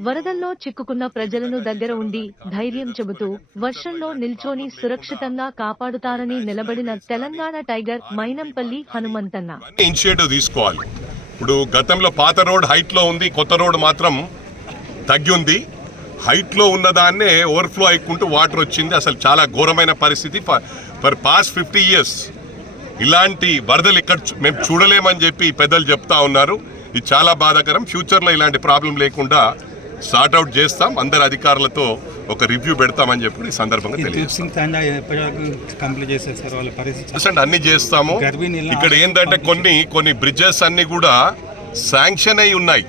వరదల్లో చిక్కుకున్న ప్రజలను దగ్గర ఉండి ధైర్యం చెబుతూ వర్షంలో నిల్చోని సురక్షితంగా కాపాడుతారని నిలబడిన తెలంగాణ టైగర్ మైనంపల్లి హనుమంతన్న. ఇనిషియేటివ్ తీసుకోవాలి. ఇప్పుడు గతంలో పాత రోడ్ హైట్లో ఉంది కొత్త రోడ్ మాత్రం తగ్గి ఉంది. హైట్లో ఉన్నదాన్నే ఓవర్ఫ్లో అయికుంటూ వాటర్ వచ్చింది. అసలు చాలా ఘోరమైన పరిస్థితి. ఫర్ పాస్ట్ ఫిఫ్టీ ఇయర్స్ ఇలాంటి వరదలు ఇక్కడ చూ- మేము చూడలేమని చెప్పి పెద్దలు చెప్తా ఉన్నారు. ఇది చాలా బాధాకరం. ఫ్యూచర్లో ఇలాంటి ప్రాబ్లం లేకుండా సార్ట్అవుట్ చేస్తాం అందరి అధికారులతో ఒక రివ్యూ పెడతామని చెప్పి ఈ సందర్భంగా తెలియజేస్తాం. అన్ని చేస్తాము. ఇక్కడ ఏంటంటే కొన్ని కొన్ని బ్రిడ్జెస్ అన్ని కూడా శాంక్షన్ అయి ఉన్నాయి.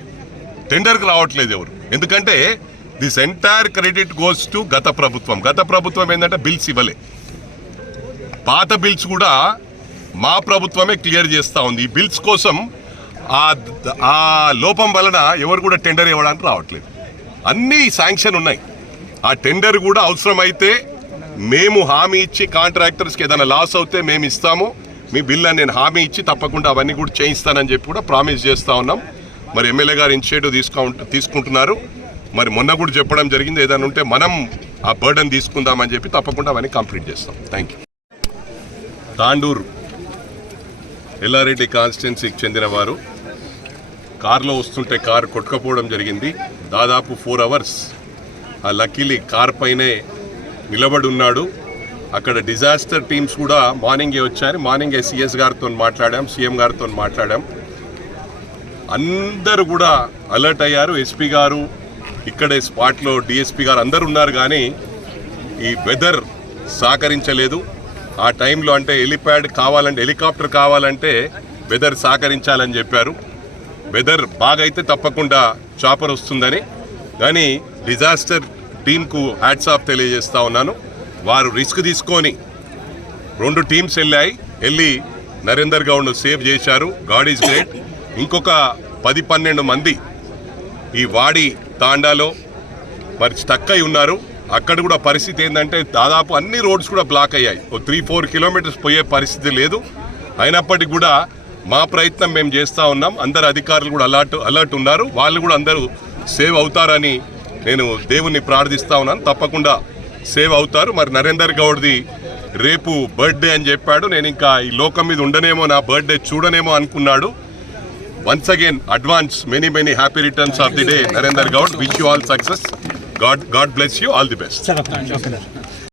టెండర్కి రావట్లేదు ఎవరు. ఎందుకంటే this entire credit goes to గత ప్రభుత్వం. గత ప్రభుత్వం ఏంటంటే బిల్స్ ఇవ్వలే. పాత బిల్స్ కూడా మా ప్రభుత్వమే క్లియర్ చేస్తూ ఉంది. ఈ బిల్స్ కోసం ఆ లోపం వలన ఎవరు కూడా టెండర్ ఇవ్వడానికి రావట్లేదు. అన్నీ శాంక్షన్ ఉన్నాయి. ఆ టెండర్ కూడా అవసరమైతే మేము హామీ ఇచ్చి కాంట్రాక్టర్స్కి ఏదైనా లాస్ అవుతే మేము ఇస్తాము. మీ బిల్ అని నేను హామీ ఇచ్చి తప్పకుండా అవన్నీ కూడా చేయిస్తానని చెప్పి కూడా ప్రామిస్ చేస్తూ ఉన్నాం. మరి ఎమ్మెల్యే గారు ఇనిషియేటివ్ తీసుకో తీసుకుంటున్నారు. మరి మొన్న కూడా చెప్పడం జరిగింది. ఏదైనా ఉంటే మనం ఆ బర్డన్ తీసుకుందామని చెప్పి తప్పకుండా అవన్నీ కంప్లీట్ చేస్తాం. Thank you Tandur. ఎల్లారెడ్డి కాన్స్టిట్యున్సీకి చెందిన వారు. కారులో వస్తుంటే కారు కొట్టుకపోవడం జరిగింది. దాదాపు ఫోర్ అవర్స్ ఆ లక్కీలీ కార్ పైనే నిలబడి ఉన్నాడు అక్కడ డిజాస్టర్ టీమ్స్ కూడా మార్నింగే వచ్చారు. మార్నింగే సిఎస్ గారితో మాట్లాడాం సీఎం గారితో మాట్లాడాం. అందరూ కూడా అలర్ట్ అయ్యారు. ఎస్పీ గారు ఇక్కడే స్పాట్లో డిఎస్పీ గారు అందరు ఉన్నారు కానీ ఈ వెదర్ సహకరించలేదు. ఆ టైంలో అంటే హెలిప్యాడ్ కావాలంటే హెలికాప్టర్ కావాలంటే వెదర్ సహకరించాలని చెప్పారు. వెదర్ బాగైతే తప్పకుండా చాపర్ వస్తుందని. కానీ డిజాస్టర్ టీంకు హ్యాట్స్ ఆఫ్ తెలియజేస్తా ఉన్నాను. వారు రిస్క్ తీసుకొని రెండు టీమ్స్ వెళ్ళాయి. వెళ్ళి నరేందర్ గౌడ్ను సేవ్ చేశారు. God is great. ఇంకొక పది పన్నెండు మంది ఈ వాడి తాండాలో మరి స్టక్ అయి ఉన్నారు. అక్కడ కూడా పరిస్థితి ఏంటంటే దాదాపు అన్ని రోడ్స్ కూడా బ్లాక్ అయ్యాయి. ఓ త్రీ ఫోర్ కిలోమీటర్స్ పోయే పరిస్థితి లేదు. అయినప్పటికీ కూడా మా ప్రయత్నం మేము చేస్తూ ఉన్నాం. అందరు అధికారులు కూడా అలర్ట్ అలర్ట్ ఉన్నారు. వాళ్ళు కూడా అందరూ సేవ్ అవుతారని నేను దేవుణ్ణి ప్రార్థిస్తా ఉన్నాను. తప్పకుండా సేవ్ అవుతారు. మరి నరేందర్ గౌడ్ది రేపు బర్త్డే అని చెప్పాడు. నేను ఇంకా ఈ లోకం మీద ఉండనేమో నా బర్త్డే చూడనేమో అనుకున్నాడు. Once again advance many many happy returns of the day Narender Goud wish you all success God God bless you all the best